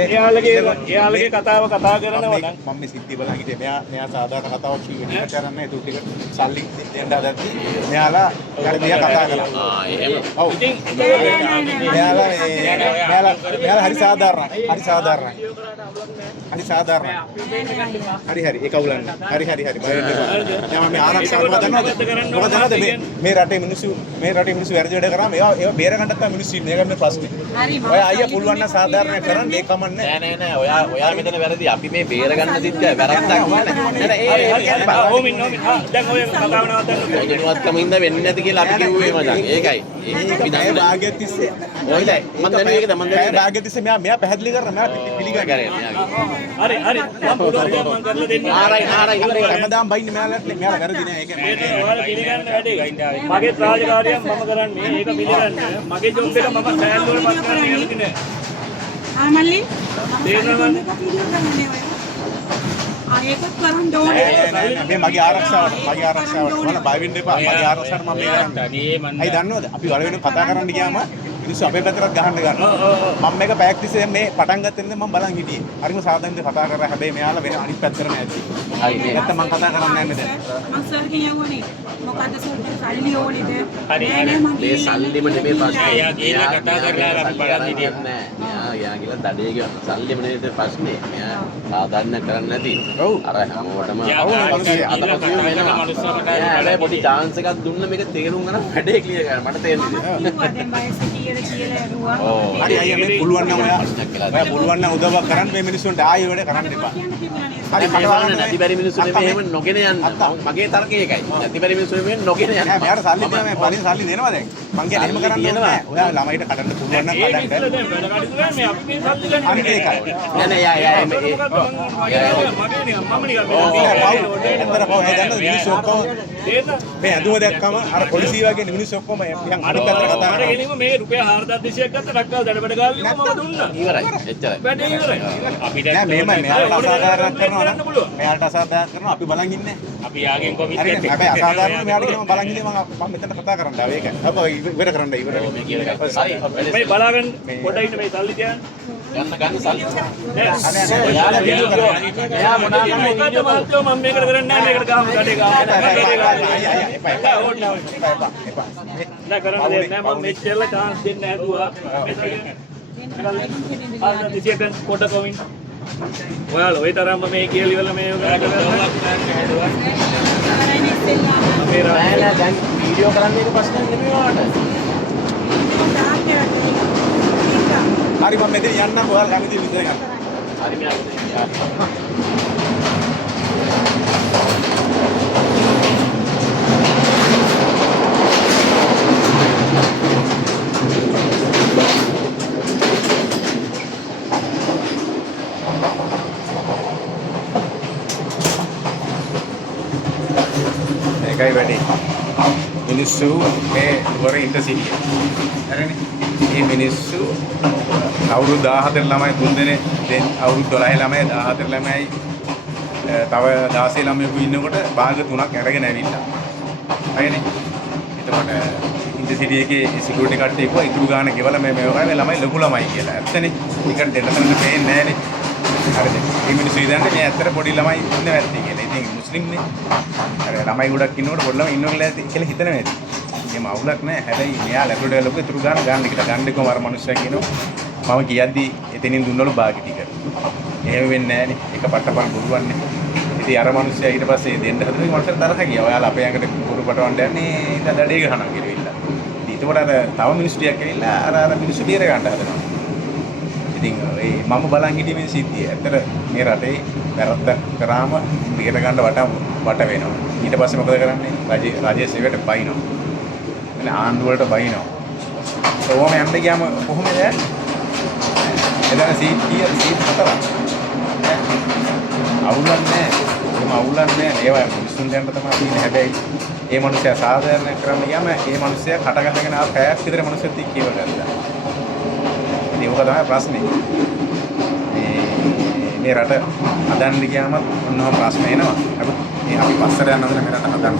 එයාලගේ කතාව කතා කරනවා මම මේ සිද්ධිය බලන් හිටියේ මෙයා සාධාරණ කතාවක් කිව්වේ කරන්නේ ඒ ටික සල්ලි දෙන්න හදද්දි මෙයාලා කතා කළා එහෙම ඔව් ඉතින් මෙයාලා හරි සාධාරණයි හරි ඒක අවුලන්නේ හරි බය වෙන්න එපා මම ආරක්ෂාව දන්නවද මොකද දන්නවද මේ රටේ මිනිස්සු වැරදි වැඩ කරාම ඒවා බේර ගන්නත් තමයි මිනිස්සු ඉන්නේ ඒක මේ ප්‍රශ්නේ ඔය අයියා පුළුවන් නම් සාධාරණ කරන්න ඒක කමන්නේ නෑ ඔයා මෙතන වැරදි අපි මේ බේර ගන්න සිද්ධ වැරද්දක් නෑ ඕම ඉන්න දැන් ඔය කතාව නවත්තන්න මොනවත්කම ඉඳ වෙන්නේ නැති කියලා අපි කිව්වේ මචං ඒකයි අපි දැන් භාග්‍යත් තිස්සේ ඔයලයි මම දන්නේ ඒකද මම දන්නේ භාග්‍යත් තිස්සේ මෙයා පැහැදිලි කරනවා මෙයා පිළිගන්නේ හරි මම පුළුවන් මම කරලා දෙන්න ආරයි හැමදාම බයින්නේ මෙයාලා වැරදි නෑ ඒක ඔයාලා පිළිගන්න වැඩේ මගේ රාජකාරිය මම කරන්නේ ඒක පිළිගන්න මගේ ජොබ් එක මම සෑල්ලුවට පත් කරන්න කියලා නෑ ආමල්ලි තේරෙනවද ඒකත් කරන්න ඕනේ මේ මගේ ආරක්ෂාවට මම බය වෙන්න එපා මගේ ආරක්ෂාවට මම මේ කරන්නේ අයි දන්නවද අපි වල වෙන කතා කරන්න ගියාම මිනිස්සු අපේ පැත්තට ගහන්න ගන්නවා මම මේක පැයක් තිස්සේ මේ පටන් ගත්තේ ඉඳන් මම බලන් හිටියේ හරිම සාධනෙන් කතා කරා හැබැයි මෙයාලා වෙන අනිත් පැත්තටම ඇද්දි හරි නැත්නම් මම කතා කරන්නේ නැහැ දැන් මම සර් කියවනේ මොකද්ද සර් සල්ලි ඕනේද හරි මේ සල්ලිම නෙමෙයි ප්‍රශ්නේ එයා ගිහලා කතා කරලා අපි බලන් හිටියේ නෑ එයා ගිහලා දඩේ ගියා සල්ලිම නෙමෙයි ප්‍රශ්නේ එයා සාධාරණ කරන්නේ නැති ඔව් අර හැමෝටම අතපොසිය පොඩි chance එකක් දුන්න මේක තේරුම් ගන්න වැඩේ ක්ලියර් කරන්න මට තේරෙන්නේ හරි අයියා මේ පුළුවන් නම් ඔයා පුළුවන් නම් උදව්වක් කරන්න මේ මිනිස්සුන්ට ආයෙ වැඩ කරන්න එපා. හරි මට වහන්න නැති බැරි මිනිස්සු නෙමෙයි එහෙම නොගෙන යන්න. මගේ තර්කය ඒකයි. නැති බැරි මිනිස්සු නෙමෙයි නොගෙන යන්න. නෑ මෙයාට සල්ලි දෙනවා මේ පරිදි සල්ලි දෙනවා දැන්. මං කියන්නේ එහෙම කරන්න නෑ. ඔයා ළමයිට කඩන්න පුළුවන් නම් කඩන්න. අනිත් ඒකයි. නෑ මිනිස්සු ඔක්කොම මේ අදුව දැක්කම අර පොලිසිය වගේ මිනිස්සු ඔක්කොම යන් අනිත් පැත්තට කතා කරනවා. මේ රුපියල් 4200ක් ගත්ත රක්කල් දඩබඩ ගාවිලා මම දුන්නා. ඉවරයි. එච්චරයි. වැඩේ ඉවරයි. අපිට නෑ මේමයි මෙයාට අසාධාරණ කරනවා නම් මෙයාට අසාධාරණ කරනවා අපි බලන් ඉන්නේ. අපි යාගෙන් කොමිට් හරි හැබැයි අසාධාරණ මෙයාට කියනවා බලන් ඉන්නේ මම මෙතන කතා කරන්න ආවේ ඒකයි. අපි ඉවර කරන්න ඉවර. මේ කියන එක. හරි. මේ බලාගෙන පොඩ්ඩක් ඉන්න මේ සල්ලි තියන්න. ගන්න සල්ලි. එයාලා වීඩියෝ කරනවා. එයා මොනවා කරන්නේ වීඩියෝ කරනවා. මම මේකට කරන්නේ නැහැ මේකට ගාමු කඩේ ගාමු. නෑ කරන්න දෙයක් නෑ මම මෙච්චරලා chance දෙන්න හැදුවා. දෙසියකට පොඩ්ඩක් කොමින්. ඔයාලා ওই තරම්ම මේ කියලා ඉවරලා මේ වැඩ කරලා මේ රායලා දැන් වීඩියෝ කරන්න එක ප්‍රශ්නයක් නෙමෙයි ඔයාලට. හරි මම මෙතන යන්නම් ඔයාලා කැමති විදිහට ගන්න. හරි මෙයා ඒකයි වැඩි. මිනිස්සු මේ වර ඉන්ටර්සිටිය. හරිනේ. මේ මිනිස්සු අවුරුදු 14 ළමයි 3 දෙනෙක් දැන් අවුරුදු 12 ළමයි 14 ළමයි තව 16 ළමයෙකු ඉන්නකොට භාග 3ක් අරගෙන ඇවිල්ලා. හරිනේ. එතකොට ඉන්ටර්සිටි එකේ සිකියුරිටි කට්ටිය කිව්වා ඉතුරු ගාන ගෙවලා මේ වගේ ළමයි ලොකු ළමයි කියලා. ඇත්තනේ. ඒකට දෙන්න තැනක පේන්නේ නැහනේ. හරිද? මේ මිනිස්සු ඉදන්නේ මේ ඇත්තට පොඩි ළමයි ඉන්නේ නැත්තේ කියලා. ඉතින් මුස්ලිම්නේ. හරි ළමයි ගොඩක් ඉන්නකොට පොඩි ළමයි ඉන්නවා කියලා හිතනවා ඇති. එහෙම අවුලක් නැහැ. හැබැයි මෙයා ලැබුඩේ ලොකු ඉතුරු ගන්න කියලා. ගන්න කොහොම අර මිනිස්සයා කියනවා මම කියද්දි එතනින් දුන්නලු බාගි ටික. එහෙම වෙන්නේ නැහනේ. එක පට්ටපන් බුරුවන්නේ. ඉතින් අර මිනිස්සයා ඊට පස්සේ දෙන්න හදන මනුස්සයා තරහ ගියා. ඔයාලා අපේ යකට කුරු පටවන්න යන්නේ ඊට දඩේ ගහනවා කියලා ඉල්ල. ඉතින් ඒකට අර තව මිනිස්සු ටිකක් ඇවිල්ලා අර මිනිස්සු බීර ගන්න හදනවා. ඉතින් ඒ මම බලන් හිටියේ මේ සිද්ධිය. ඇත්තට මේ රටේ වැරද්ද කරාම බීර ගන්න වට වෙනවා. ඊට පස්සේ මොකද කරන්නේ? රාජ්‍ය සේවයට බයිනවා. එනේ ආණ්ඩුව වලට බයිනවා. ඕම යන්න ගියාම කොහොමද යන්නේ? එදා සීට් 4ක්. අවුලක් නැහැ. එහෙම අවුලක් නැහැ. ඒවා මිනිස්සුන් දැන්න තමයි තියෙන්නේ. හැබැයි ඒ මිනිස්සයා සාධාරණ කරන්න ගියාම ඒ මිනිස්සයා කට ගහගෙන ආව පැයක් විතර මිනිස්සුත් එක්ක කියව ගත්තා. ඉතින් ඕක තමයි ප්‍රශ්නේ. මේ මේ රට හදන්න ගියාම ඔන්නෝම ප්‍රශ්න එනවා. අපි පස්සට යනවා නම් මේ රට හදන්න.